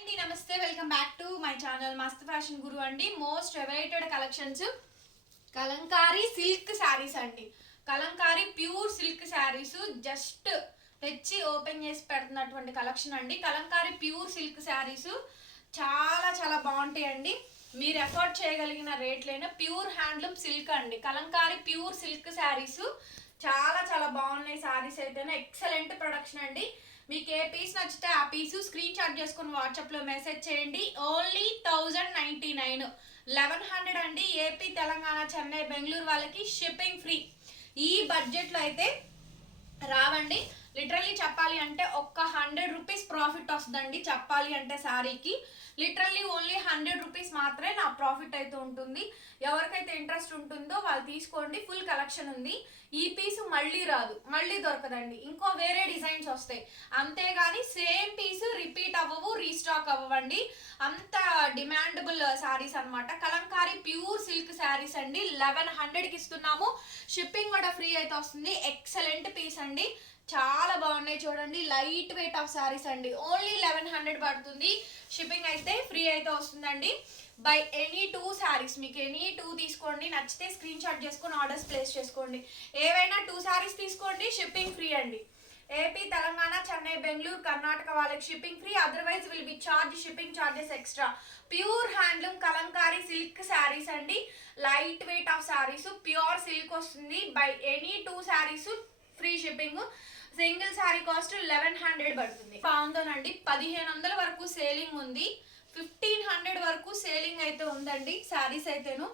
అండి నమస్తే, welcome back to my channel Mast fashion Guru అండి. Most awaited collections kalamkari silk saris అండి. Kalamkari pure silk saris just తెచ్చి ఓపెన్ చేసి పెడుతున్నటువంటి కలెక్షన్ అండి. కలంకారీ ప్యూర్ సిల్క్ శారీస్ చాలా చాలా బాగుంటాయండి. మీరు ఎఫోర్డ్ చేయగలిగిన రేట్లైనా ప్యూర్ హ్యాండ్లూమ్ సిల్క్ అండి. కలంకారీ ప్యూర్ సిల్క్ శారీస్ చాలా చాలా బాగున్నాయి. శారీస్ అయితేనే ఎక్సలెంట్ ప్రొడక్షన్ అండి. మీకు ఏ పీస్ నచ్చితే ఆ పీసు స్క్రీన్ షాట్ చేసుకుని వాట్సాప్లో మెసేజ్ చేయండి. ఓన్లీ 1099, 1100 అండి. ఏపీ, తెలంగాణ, చెన్నై, బెంగళూరు వాళ్ళకి షిప్పింగ్ ఫ్రీ. ఈ బడ్జెట్లో అయితే రావండి. లిటరల్లీ చెప్పాలి అంటే ఒక్క 100 రూపీస్ ప్రాఫిట్ వస్తుందండి. చెప్పాలి అంటే శారీకి లిటరల్లీ ఓన్లీ 100 రూపీస్ మాత్రమే నా ప్రాఫిట్ అయితే ఉంటుంది. ఎవరికైతే ఇంట్రెస్ట్ ఉంటుందో వాళ్ళు తీసుకోండి. ఫుల్ కలెక్షన్ ఉంది. ఈ పీసు మళ్ళీ రాదు, మళ్ళీ దొరకదండి. ఇంకో వేరే డిజైన్స్ వస్తాయి అంతేగాని సేమ్ పీసు రిపీట్ అవ్వవు, రీస్టాక్ అవ్వండి. అంత డిమాండబుల్ శారీస్ అనమాట. కలంకారీ ప్యూర్ సిల్క్ శారీస్ అండి. 1100కి ఇస్తున్నాము. షిప్పింగ్ కూడా ఫ్రీ అయితే వస్తుంది. ఎక్సలెంట్ పీస్ అండి. చాలా బాగున్నాయి చూడండి. లైట్ వెయిట్ ఆఫ్ శారీస్ అండి. ఓన్లీ 1100 పడుతుంది. షిప్పింగ్ అయితే ఫ్రీ అయితే వస్తుందండి. బై ఎనీ 2 శారీస్, మీకు ఎనీ 2 తీసుకోండి. నచ్చితే స్క్రీన్ షాట్ చేసుకొని ఆర్డర్స్ ప్లేస్ చేసుకోండి. ఏవైనా 2 శారీస్ తీసుకోండి, షిప్పింగ్ ఫ్రీ అండి. ఏపీ, తెలంగాణ, చెన్నై, బెంగళూరు, కర్ణాటక వాళ్ళకి shipping free. Otherwise will be charge shipping charges extra. Pure handloom kalamkari silk saris అండి. Light weight of saris, pure silk వస్తుంది. Buy any 2 saris free shipping. Single sari cost 1100 పడుతుంది. బాగుందోనండి. 1500 వరకు సేలింగ్ ఉంది. 1500 వరకు సేలింగ్ అయితే ఉందండి. శారీస్ అయితేను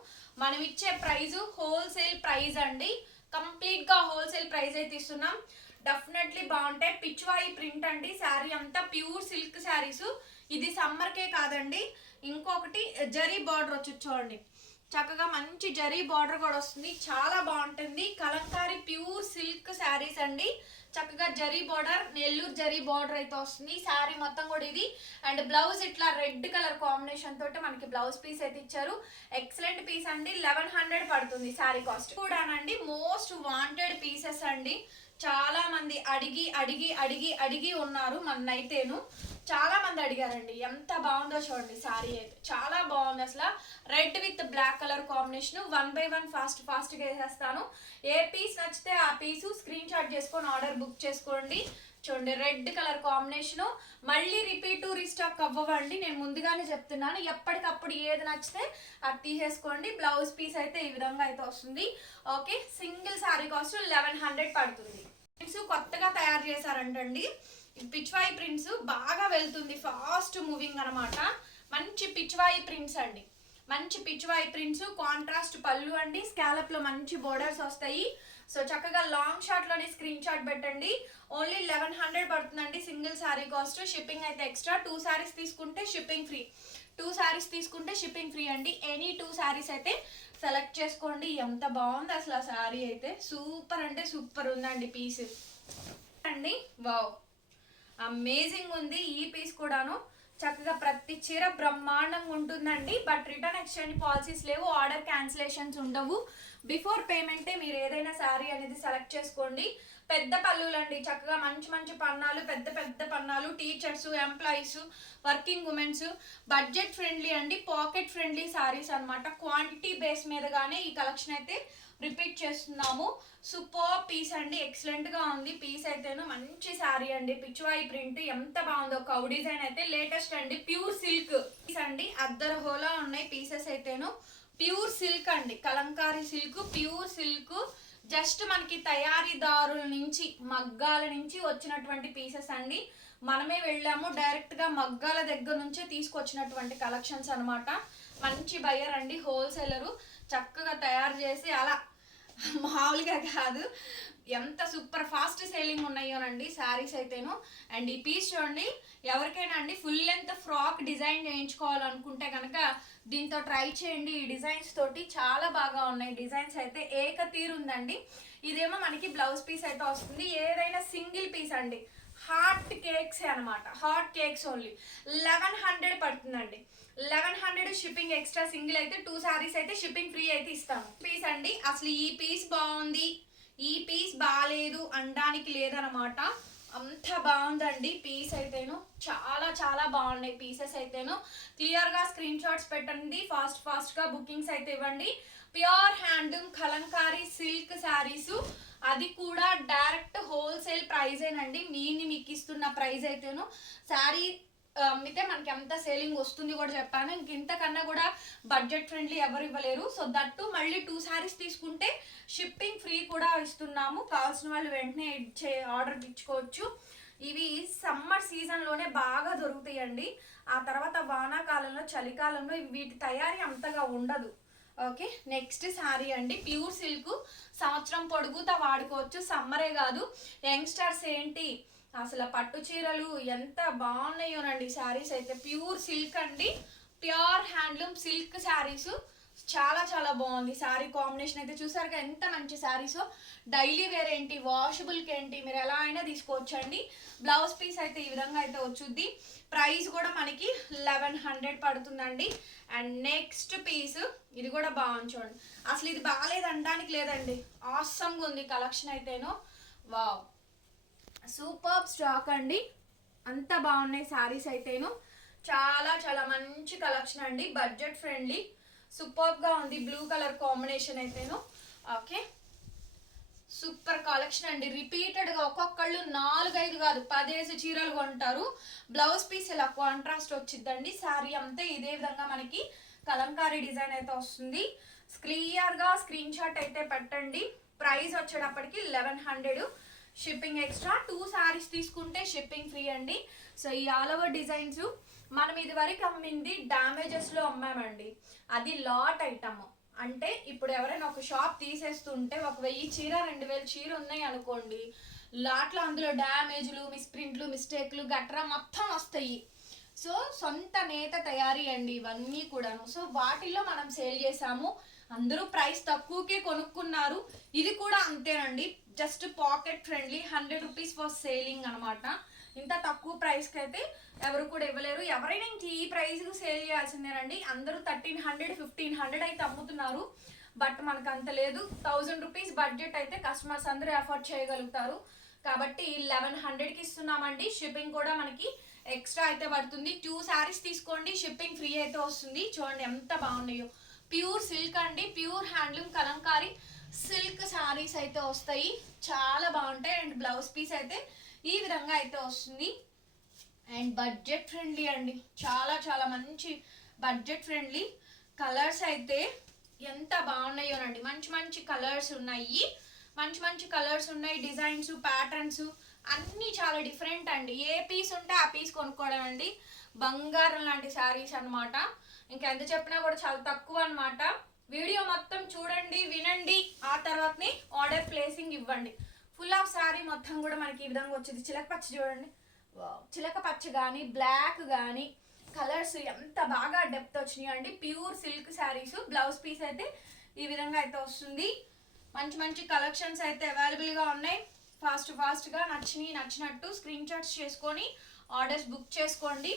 మనం ఇచ్చే ప్రైస్ హోల్సేల్ ప్రైస్ అండి. కంప్లీట్ గా హోల్సేల్ ప్రైస్ అయితే ఇస్తున్నాం. డెఫినెట్లీ బాగుంటాయి. పిచ్వాయి ప్రింట్ అండి. శారీ అంతా ప్యూర్ సిల్క్ శారీస్. ఇది సమ్మర్కే కాదండి. ఇంకొకటి జరీ బార్డర్ వచ్చి చూడండి. చక్కగా మంచి జరీ బార్డర్ కూడా వస్తుంది. చాలా బాగుంటుంది. కలంకారీ ప్యూర్ సిల్క్ శారీస్ అండి. చక్కగా జరీ బార్డర్, నెల్లూరు జరీ బార్డర్ అయితే వస్తుంది. శారీ మొత్తం కూడా ఇది. అండ్ బ్లౌజ్ ఇట్లా రెడ్ కలర్ కాంబినేషన్ తోటి మనకి బ్లౌజ్ పీస్ అయితే ఇచ్చారు. ఎక్సలెంట్ పీస్ అండి. 1100 పడుతుంది శారీ కాస్ట్. కూడానండి మోస్ట్ వాంటెడ్ పీసెస్ అండి. చాలా మంది అడిగి అడిగి అడిగి అడిగి ఉన్నారు. మన్నైతేను చాలా మంది అడిగారండి. ఎంత బాగుందో చూడండి. శారీ అయితే చాలా బాగుంది. అసలు red with black colour combination. 1 by 1 ఫాస్ట్గా వేసేస్తాను. ఏ పీస్ నచ్చితే ఆ పీసు స్క్రీన్ షాట్ చేసుకొని ఆర్డర్ బుక్ చేసుకోండి. చూడండి రెడ్ కలర్ కాంబినేషన్. మళ్ళీ రిపీట్ రీస్టాక్ అవ్వండి. నేను ముందుగానే చెప్తున్నాను. ఎప్పటికప్పుడు ఏది నచ్చితే అది తీసేసుకోండి. బ్లౌజ్ పీస్ అయితే ఈ విధంగా అయితే వస్తుంది. ఓకే, సింగిల్ శారీ కాస్ట్ 1100 పడుతుంది. కొత్తగా తయారు చేశారంటండి. పిచ్వాయి ప్రింట్స్ బాగా వెళ్తుంది. ఫాస్ట్ మూవింగ్ అనమాట. మంచి పిచ్వాయి ప్రింట్స్ అండి. మంచి పిచ్వాయి ప్రింట్స్. కాంట్రాస్ట్ పళ్ళు అండి. స్కాలప్ లో మంచి బోర్డర్స్ వస్తాయి. సో చక్కగా లాంగ్ షాట్ లోనే స్క్రీన్ షాట్ పెట్టండి. ఓన్లీ 1100 పడుతుందండి సింగిల్ శారీ కాస్ట్. షిప్పింగ్ అయితే ఎక్స్ట్రా. 2 శారీస్ తీసుకుంటే షిప్పింగ్ ఫ్రీ. 2 శారీస్ తీసుకుంటే షిప్పింగ్ ఫ్రీ అండి. ఎనీ 2 శారీస్ అయితే సెలెక్ట్ చేసుకోండి. ఎంత బాగుంది అసలు ఆ శారీ అయితే. సూపర్ అంటే సూపర్ ఉందండి పీస్ అండి. వావ్, అమేజింగ్ ఉంది ఈ పీస్ కూడాను. చక్కగా ప్రతి చీర బ్రహ్మాండంగా ఉంటుందండి. బట్ రిటర్న్ ఎక్స్చేంజ్ పాలసీస్ లేవు. ఆర్డర్ క్యాన్సిలేషన్స్ ఉండవు. బిఫోర్ పేమెంటే మీరు ఏదైనా శారీ అనేది సెలెక్ట్ చేసుకోండి. పెద్ద పళ్ళులు అండి. చక్కగా మంచి మంచి పన్నాలు, పెద్ద పెద్ద పన్నాలు. Teachers, employees, working womens. Budget friendly అండి. పాకెట్ ఫ్రెండ్లీ శారీస్ అనమాట. క్వాంటిటీ బేస్ మీదగానే ఈ కలెక్షన్ అయితే రిపీట్ చేస్తున్నాము. సూపర్ పీస్ అండి. ఎక్సలెంట్ గా ఉంది పీస్ అయితేను. మంచి శారీ అండి. పిచ్వాయి ప్రింట్ ఎంత బాగుందో. కౌ డిజైన్ అయితే లేటెస్ట్ అండి. ప్యూర్ సిల్క్ పీస్ అండి. అద్దర హోలా ఉన్నాయి పీసెస్ అయితేను. ప్యూర్ సిల్క్ అండి. Kalamkari silk, pure silk. Just మనకి తయారీదారుల నుంచి, మగ్గాల నుంచి వచ్చినటువంటి పీసెస్ అండి. మనమే వెళ్ళాము డైరెక్ట్ గా మగ్గాల దగ్గర నుంచే తీసుకొచ్చినటువంటి కలెక్షన్స్ అనమాట. మంచి బయ్యర్ అండి. హోల్సేలరు. చక్కగా తయారు చేసి అలా మామూలుగా కాదు, ఎంత సూపర్ ఫాస్ట్ సేలింగ్ ఉన్నాయోనండి శారీస్ అయితేను. అండ్ ఈ పీస్ చూడండి. ఎవరికైనా అండి ఫుల్ లెంత్ ఫ్రాక్ డిజైన్ చేయించుకోవాలనుకుంటే కనుక దీంతో ట్రై చేయండి. ఈ డిజైన్స్ తోటి చాలా బాగా ఉన్నాయి. డిజైన్స్ అయితే ఏక తీరుందండి. ఇదేమో మనకి బ్లౌజ్ పీస్ అయితే వస్తుంది. ఏదైనా సింగిల్ పీస్ అండి. హాట్ కేక్స్ అనమాట. హాట్ కేక్స్ ఓన్లీ 1100 పడుతుందండి. 1100 షిప్పింగ్ ఎక్స్ట్రా. సింగిల్ అయితే 2 శారీస్ అయితే షిప్పింగ్ ఫ్రీ అయితే ఇస్తాము. పీస్ అండి. అసలు ఈ పీస్ బాగుంది, ఈ పీస్ బాగాలేదు అనడానికి లేదనమాట. అంత బాగుందండి పీస్ అయితేను. చాలా చాలా బాగున్నాయి పీసెస్ అయితేను. క్లియర్గా స్క్రీన్ షాట్స్ పెట్టండి, ఫాస్ట్గా బుకింగ్స్ అయితే ఇవ్వండి. Pure handloom kalamkari silk saris, అది కూడా డైరెక్ట్ హోల్సేల్ ప్రైజేనండి. మీకు ఇస్తున్న ప్రైస్ అయితేను శారీ అమ్మితే మనకి ఎంత సేలింగ్ వస్తుంది కూడా చెప్పాను. ఇంతకన్నా కూడా బడ్జెట్ ఫ్రెండ్లీ ఎవరు ఇవ్వలేరు. సో దట్టు మళ్ళీ 2 శారీస్ తీసుకుంటే షిప్పింగ్ ఫ్రీ కూడా ఇస్తున్నాము. కావాల్సిన వాళ్ళు వెంటనే ఆర్డర్ ఇచ్చుకోవచ్చు. ఇవి సమ్మర్ సీజన్లోనే బాగా దొరుకుతాయండి. ఆ తర్వాత వానాకాలంలో చలికాలంలో వీటి తయారీ అంతగా ఉండదు. ఓకే, నెక్స్ట్ శారీ అండి. ప్యూర్ సిల్క్, సంవత్సరం పొడుగుతా వాడుకోవచ్చు. సమ్మరే కాదు, యంగ్స్టర్స్ ఏంటి అసలు పట్టు చీరలు ఎంత బాగున్నాయోనండి శారీస్ అయితే. ప్యూర్ సిల్క్ అండి, ప్యూర్ హ్యాండ్లూమ్ సిల్క్ శారీస్. చాలా చాలా బాగుంది శారీ కాంబినేషన్ అయితే. చూసారుగా ఎంత మంచి శారీసో. డైలీ వేర్ ఏంటి, వాషబుల్కి ఏంటి, మీరు ఎలా అయినా తీసుకోవచ్చండి. బ్లౌజ్ పీస్ అయితే ఈ విధంగా అయితే వచ్చుద్ది. ప్రైస్ కూడా మనకి 1100 పడుతుందండి. అండ్ నెక్స్ట్ పీస్ ఇది కూడా బాగుంది చూడండి. అసలు ఇది బాగాలేదనడానికి లేదండి, ఆసమ్గా ఉంది కలెక్షన్ అయితేను. వావ్, సూపర్ స్టాక్ అండి. అంత బాగున్నాయి శారీస్ అయితేను. చాలా చాలా మంచి కలెక్షన్ అండి, బడ్జెట్ ఫ్రెండ్లీ, సూపర్గా ఉంది. బ్లూ కలర్ కాంబినేషన్ అయితేను. ఓకే, సూపర్ కలెక్షన్ అండి. రిపీటెడ్గా ఒక్కొక్కళ్ళు 4-5 కాదు 10 చీరలు కొంటారు. బ్లౌజ్ పీస్ ఇలా కాంట్రాస్ట్ వచ్చిద్దండి. శారీ అంతా ఇదే విధంగా మనకి కలంకారీ డిజైన్ అయితే వస్తుంది. క్లియర్గా స్క్రీన్ షాట్ అయితే పెట్టండి. ప్రైస్ వచ్చేటప్పటికి 1100, షిప్పింగ్ ఎక్స్ట్రా. 2 శారీస్ తీసుకుంటే షిప్పింగ్ ఫ్రీ అండి. సో ఈ ఆల్ ఓవర్ డిజైన్స్ మనం ఇది వరకు అమ్మింది డ్యామేజెస్లో అమ్మామండి. అది లాట్ ఐటమ్. అంటే ఇప్పుడు ఎవరైనా ఒక షాప్ తీసేస్తుంటే 1000 చీర 2000 చీర ఉన్నాయి అనుకోండి, లాట్లో అందులో డ్యామేజ్లు, మిస్ప్రింట్లు, మిస్టేక్లు గట్రా మొత్తం వస్తాయి. సో సొంత నేత తయారీ అండి ఇవన్నీ కూడాను. సో వాటిల్లో మనం సేల్ చేసాము. అందరూ ప్రైస్ తక్కువకే కొనుక్కున్నారు. ఇది కూడా అంతేనండి, just pocket friendly. 100 rupees for selling అనమాట. ఇంత తక్కువ ప్రైస్కి అయితే ఎవరు కూడా ఇవ్వలేరు. ఎవరైనా ఇంక ఈ ప్రైస్కి సేల్ చేయాల్సిందేనండి. అందరూ 1300, 1500 అయితే అమ్ముతున్నారు. బట్ మనకు అంత లేదు. 1000 రూపీస్ బడ్జెట్ అయితే కస్టమర్స్ అందరూ అఫోర్డ్ చేయగలుగుతారు. కాబట్టి 1100కి ఇస్తున్నామండి. షిప్పింగ్ కూడా మనకి ఎక్స్ట్రా అయితే పడుతుంది. 2 శారీస్ తీసుకోండి, షిప్పింగ్ ఫ్రీ అయితే వస్తుంది. చూడండి ఎంత బాగున్నాయో. ప్యూర్ సిల్క్ అండి, pure handloom kalamkari silk saris అయితే వస్తాయి. చాలా బాగుంటాయి. అండ్ బ్లౌజ్ పీస్ అయితే ఈ విధంగా అయితే వస్తుంది. అండ్ బడ్జెట్ ఫ్రెండ్లీ అండి, చాలా చాలా మంచి బడ్జెట్ ఫ్రెండ్లీ. కలర్స్ అయితే ఎంత బాగున్నాయోనండి. మంచి మంచి కలర్స్ ఉన్నాయి, మంచి మంచి కలర్స్ ఉన్నాయి. డిజైన్స్, ప్యాటర్న్స్ అన్నీ చాలా డిఫరెంట్ అండి. ఏ పీస్ ఉంటే ఆ పీస్ కొనుక్కోవడం అండి. బంగారం లాంటి శారీస్ అనమాట. ఇంకెంత చెప్పినా కూడా చాలా తక్కువ అనమాట. వీడియో మొత్తం చూడండి, వినండి, ఆ తర్వాతనే ఆర్డర్ ప్లేసింగ్ ఇవ్వండి. ఫుల్ ఆఫ్ శారీ మొత్తం కూడా మనకి ఈ విధంగా వచ్చింది. చిలక పచ్చ చూడండి, చిలక పచ్చ కానీ బ్లాక్ కానీ కలర్స్ ఎంత బాగా డెప్త్ వచ్చినాయి అండి. Pure silk saris. Blouse piece అయితే ఈ విధంగా అయితే వస్తుంది. మంచి మంచి కలెక్షన్స్ అయితే అవైలబుల్గా ఉన్నాయి. ఫాస్ట్గా నచ్చినట్టు స్క్రీన్ షాట్స్ చేసుకొని ఆర్డర్స్ బుక్ చేసుకోండి.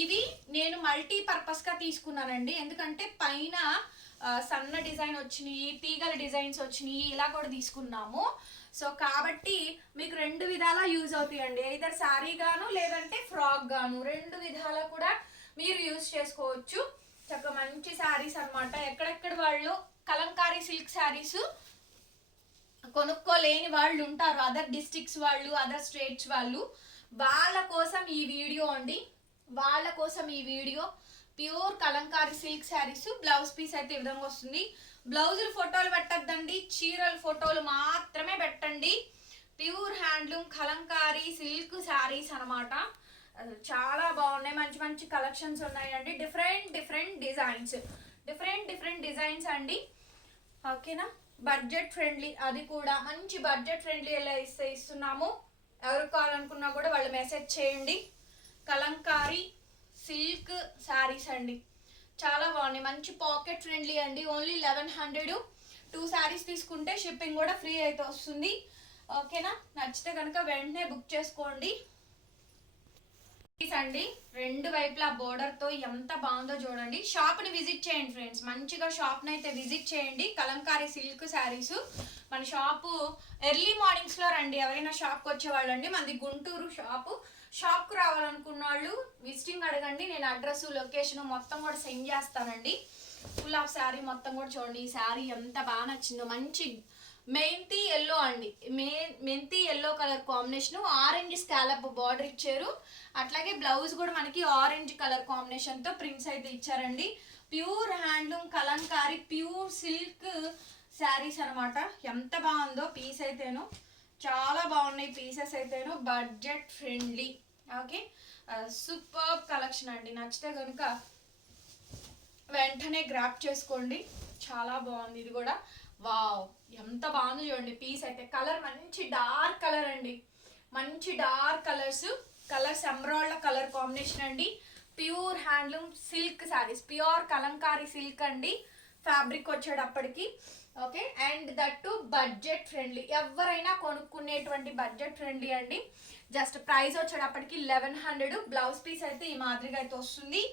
ఇవి నేను మల్టీపర్పస్గా తీసుకున్నానండి. ఎందుకంటే పైన సన్న డిజైన్ వచ్చినాయి, తీగల డిజైన్స్ వచ్చినాయి, ఇలా కూడా తీసుకున్నాము. సో కాబట్టి మీకు 2 విధాలా యూజ్ అవుతాయండి. ఎయిదర్ శారీ గాను లేదంటే ఫ్రాక్ గాను, 2 విధాలా కూడా మీరు యూజ్ చేసుకోవచ్చు. చక్కగా మంచి శారీస్ అనమాట. ఎక్కడెక్కడ వాళ్ళు కలంకారీ సిల్క్ శారీస్ కొనుక్కోలేని వాళ్ళు ఉంటారు, అదర్ డిస్ట్రిక్ట్స్ వాళ్ళు, అదర్ స్టేట్స్ వాళ్ళు. వాళ్ళ కోసం ఈ వీడియో అండి, వాళ్ళ కోసం ఈ video. Pure Kalamkari silk saris. Blouse piece అయితే ఈ విధంగా వస్తుంది. బ్లౌజులు ఫోటోలు పెట్టద్దండి, చీరల ఫోటోలు మాత్రమే పెట్టండి. Pure handloom kalamkari silk saris అనమాట. చాలా బాగున్నాయి. మంచి మంచి కలెక్షన్స్ ఉన్నాయండి. డిఫరెంట్ డిజైన్స్ అండి. ఓకేనా, బడ్జెట్ ఫ్రెండ్లీ. అది కూడా మంచి బడ్జెట్ ఫ్రెండ్లీ ఎలా ఇస్తున్నాము. ఎవరు కావాలనుకున్నా కూడా వాళ్ళు మెసేజ్ చేయండి. కలంకారీ సిల్క్ శారీస్ అండి, చాలా బాగున్నాయి. మంచి పాకెట్ ఫ్రెండ్లీ అండి. ఓన్లీ 1100. 2 శారీస్ తీసుకుంటే షిప్పింగ్ కూడా ఫ్రీ అయితే వస్తుంది. ఓకేనా, నచ్చితే కనుక వెంటనే బుక్ చేసుకోండి. అండి రెండు వైపులా బోర్డర్ తో ఎంత బాగుందో చూడండి. షాప్ ని విజిట్ చేయండి ఫ్రెండ్స్, మంచిగా షాప్ ని అయితే విజిట్ చేయండి. కలంకారీ సిల్క్ శారీస్ మన షాపు ఎర్లీ మార్నింగ్స్ లో రండి. ఎవరైనా షాప్ కి వచ్చేవాళ్ళండి, మనది గుంటూరు షాపు. షాప్ కు రావాలనుకున్న వాళ్ళు విజిటింగ్ అడగండి, నేను అడ్రస్ లొకేషన్ మొత్తం కూడా సెండ్ చేస్తానండి. ఫుల్ ఆఫ్ శారీ మొత్తం కూడా చూడండి. ఈ శారీ ఎంత బాగా నచ్చిందో, మంచి మెంతి ఎల్లో అండి, మెంతి yellow colour combination, orange scallop border ఇచ్చారు. అట్లాగే బ్లౌజ్ కూడా మనకి ఆరెంజ్ కలర్ కాంబినేషన్ తో ప్రింట్స్ అయితే ఇచ్చారండి. Pure handloom kalamkari pure silk saris అనమాట. ఎంత బాగుందో పీస్ అయితేను, చాలా బాగున్నాయి పీసెస్ అయితేను, budget friendly. Okay, super collection అండి. నచ్చితే కనుక వెంటనే గ్రాప్ చేసుకోండి, చాలా బాగుంది ఇది కూడా. వావ్, ఎంత బాగుంది చూడండి పీస్ అయితే. కలర్ మంచి డార్క్ కలర్ అండి, మంచి dark colours emerald colour combination అండి. Pure handloom silk saris, pure Kalamkari silk అండి ఫ్యాబ్రిక్ వచ్చేటప్పటికి. Okay, and that budget friendly, ఎవరైనా కొనుక్కునేటువంటి బడ్జెట్ ఫ్రెండ్లీ అండి. జస్ట్ ప్రైస్ వచ్చేటప్పటికి 1100. బ్లౌజ్ పీస్ అయితే ఈ మాదిరిగా అయితే వస్తుంది.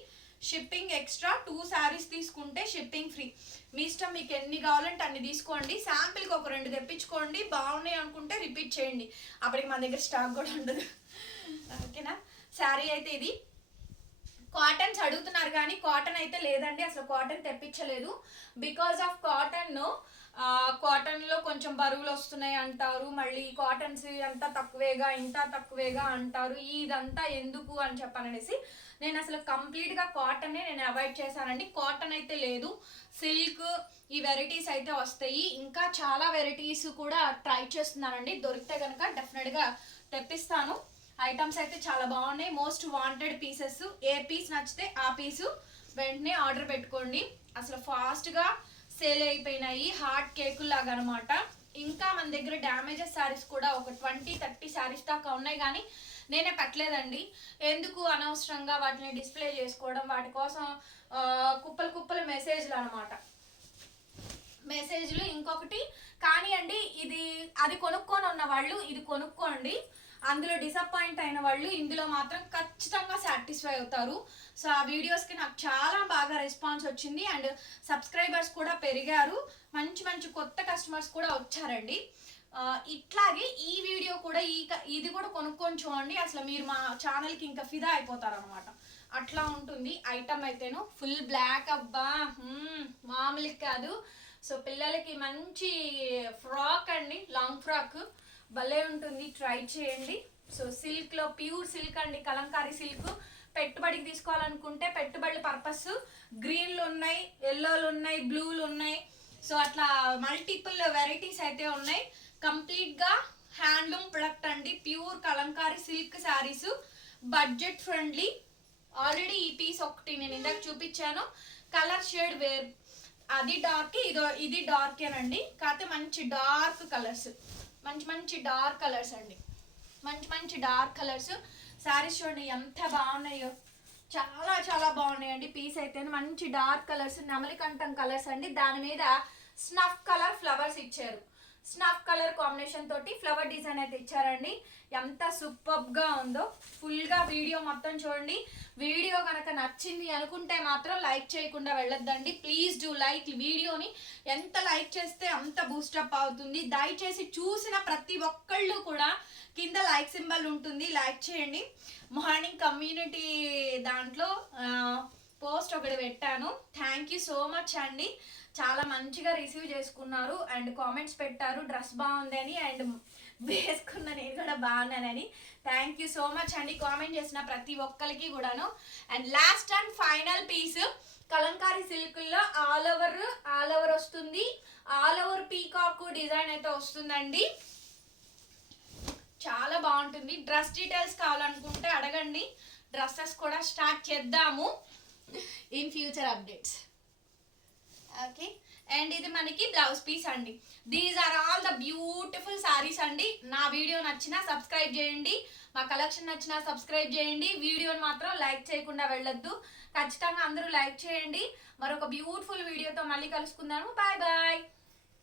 షిప్పింగ్ ఎక్స్ట్రా, 2 శారీస్ తీసుకుంటే షిప్పింగ్ ఫ్రీ. మీ ఇష్టం, మీకు ఎన్ని కావాలంటే అన్ని తీసుకోండి. శాంపిల్కి ఒక 2 తెప్పించుకోండి, బాగున్నాయి అనుకుంటే రిపీట్ చేయండి, అప్పటికి మన దగ్గర స్టాక్ కూడా ఉండదు. ఓకేనా, శారీ అయితే ఇది. కాటన్స్ అడుగుతున్నారు కానీ కాటన్ అయితే లేదండి, అసలు కాటన్ తెప్పించలేదు. బికాస్ ఆఫ్ కాటన్లో కొంచెం బరువులు వస్తున్నాయి అంటారు, మళ్ళీ కాటన్స్ అంతా తక్కువేగా ఇంత తక్కువేగా అంటారు, ఇదంతా ఎందుకు అని చెప్పనేసి నేను అసలు కంప్లీట్గా కాటన్నే నేను అవాయిడ్ చేశానండి. కాటన్ అయితే లేదు, సిల్క్ ఈ వెరైటీస్ అయితే వస్తాయి. ఇంకా చాలా వెరైటీస్ కూడా ట్రై చేస్తున్నానండి, దొరికితే కనుక డెఫినెట్గా తెప్పిస్తాను. ఐటమ్స్ అయితే చాలా బాగున్నాయి, మోస్ట్ వాంటెడ్ పీసెస్. ఏ పీస్ నచ్చితే ఆ పీసు వెంటనే ఆర్డర్ పెట్టుకోండి. అసలు ఫాస్ట్గా సేల్ అయిపోయినాయి, హాట్ కేకులు లాగా అనమాట. ఇంకా మన దగ్గర డ్యామేజెస్ శారీస్ కూడా ఒక 20-30 శారీస్ దాకా ఉన్నాయి, కానీ నేనే పెట్టలేదండి. ఎందుకు అనవసరంగా వాటిని డిస్ప్లే చేసుకోవడం, వాటి కోసం కుప్పలు మెసేజ్లు అనమాట. మెసేజ్లు ఇంకొకటి కానీ అండి, అది కొనుక్కొని ఉన్న వాళ్ళు ఇది కొనుక్కోండి. అందులో డిసప్పాయింట్ అయిన వాళ్ళు ఇందులో మాత్రం ఖచ్చితంగా సాటిస్ఫై అవుతారు. సో ఆ వీడియోస్కి నాకు చాలా బాగా రెస్పాన్స్ వచ్చింది, అండ్ సబ్స్క్రైబర్స్ కూడా పెరిగారు, మంచి కొత్త కస్టమర్స్ కూడా వచ్చారండి. ఇట్లాగే ఈ వీడియో కూడా ఇది కూడా కొనుక్కొని చూడండి, అసలు మీరు మా ఛానల్కి ఇంకా ఫిదా అయిపోతారు అనమాట. అట్లా ఉంటుంది ఐటమ్ అయితేను. ఫుల్ బ్లాక్, అబ్బా మామూలు కాదు. సో పిల్లలకి మంచి ఫ్రాక్ అండి, లాంగ్ ఫ్రాక్ భలే ఉంటుంది, ట్రై చేయండి. సో సిల్క్లో ప్యూర్ సిల్క్ అండి, కలంకారీ సిల్క్. పెట్టుబడికి తీసుకోవాలనుకుంటే పెట్టుబడి పర్పస్ గ్రీన్లు ఉన్నాయి, ఎల్లోలు ఉన్నాయి, బ్లూలు ఉన్నాయి. సో అట్లా మల్టిపుల్ వెరైటీస్ అయితే ఉన్నాయి. కంప్లీట్గా హ్యాండ్లూమ్ ప్రొడక్ట్ అండి, pure Kalamkari silk saris, budget friendly. Already ఈ పీస్ ఒకటి నేను ఇందాక చూపించాను, కలర్ షేడ్ వేర్, అది డార్క్, ఇది డార్కేనండి. కాకపోతే మంచి డార్క్ కలర్స్, మంచి డార్క్ కలర్స్ అండి, మంచి డార్క్ కలర్స్. శారీస్ చూడండి ఎంత బాగున్నాయో, చాలా బాగున్నాయండి. పీస్ అయితే మంచి డార్క్ కలర్స్, నెమలికంఠం కలర్స్ అండి. దాని మీద స్నఫ్ కలర్ ఫ్లవర్స్ ఇచ్చారు, స్నఫ్ కలర్ కాంబినేషన్ తోటి ఫ్లవర్ డిజైన్ అయితే ఇచ్చారండి. ఎంత సూపర్గా ఉందో. ఫుల్గా వీడియో మొత్తం చూడండి. వీడియో కనుక నచ్చింది అనుకుంటే మాత్రం లైక్ చేయకుండా వెళ్ళొద్దండి. ప్లీజ్ డూ లైక్ వీడియోని. ఎంత లైక్ చేస్తే అంత బూస్టప్ అవుతుంది. దయచేసి చూసిన ప్రతి ఒక్కళ్ళు కూడా కింద లైక్ సింబల్ ఉంటుంది, లైక్ చేయండి. మార్నింగ్ కమ్యూనిటీ దాంట్లో పోస్ట్ ఒకటి పెట్టాను, థ్యాంక్ యూ సో మచ్ అండి. చాలా మంచిగా రిసీవ్ చేసుకున్నారు అండ్ కామెంట్స్ పెట్టారు, డ్రెస్ బాగుంది అని, అండ్ వేసుకున్న నేను కూడా బాగున్నానని. థ్యాంక్ యూ సో మచ్ అండి కామెంట్ చేసిన ప్రతి ఒక్కరికి కూడాను. And last and final piece kalamkari సిల్క్లో ఆల్ ఓవర్ వస్తుంది, ఆల్ ఓవర్ పీకాక్ డిజైన్ అయితే వస్తుందండి. చాలా బాగుంటుంది. డ్రెస్ డీటెయిల్స్ కావాలనుకుంటే అడగండి, డ్రెస్సెస్ కూడా స్టార్ట్ చేద్దాము in future updates. Okay, and ఇది మనకి బ్లౌజ్ పీస్ అండి. These are all the beautiful sarees అండి. నా వీడియో నచ్చినా సబ్స్క్రైబ్ చేయండి, మా కలెక్షన్ నచ్చినా సబ్స్క్రైబ్ చేయండి. వీడియోని మాత్రం లైక్ చేయకుండా వెళ్ళొద్దు, ఖచ్చితంగా అందరూ లైక్ చేయండి. మరొక బ్యూటిఫుల్ వీడియోతో మళ్ళీ కలుసుకుందాము. Bye bye.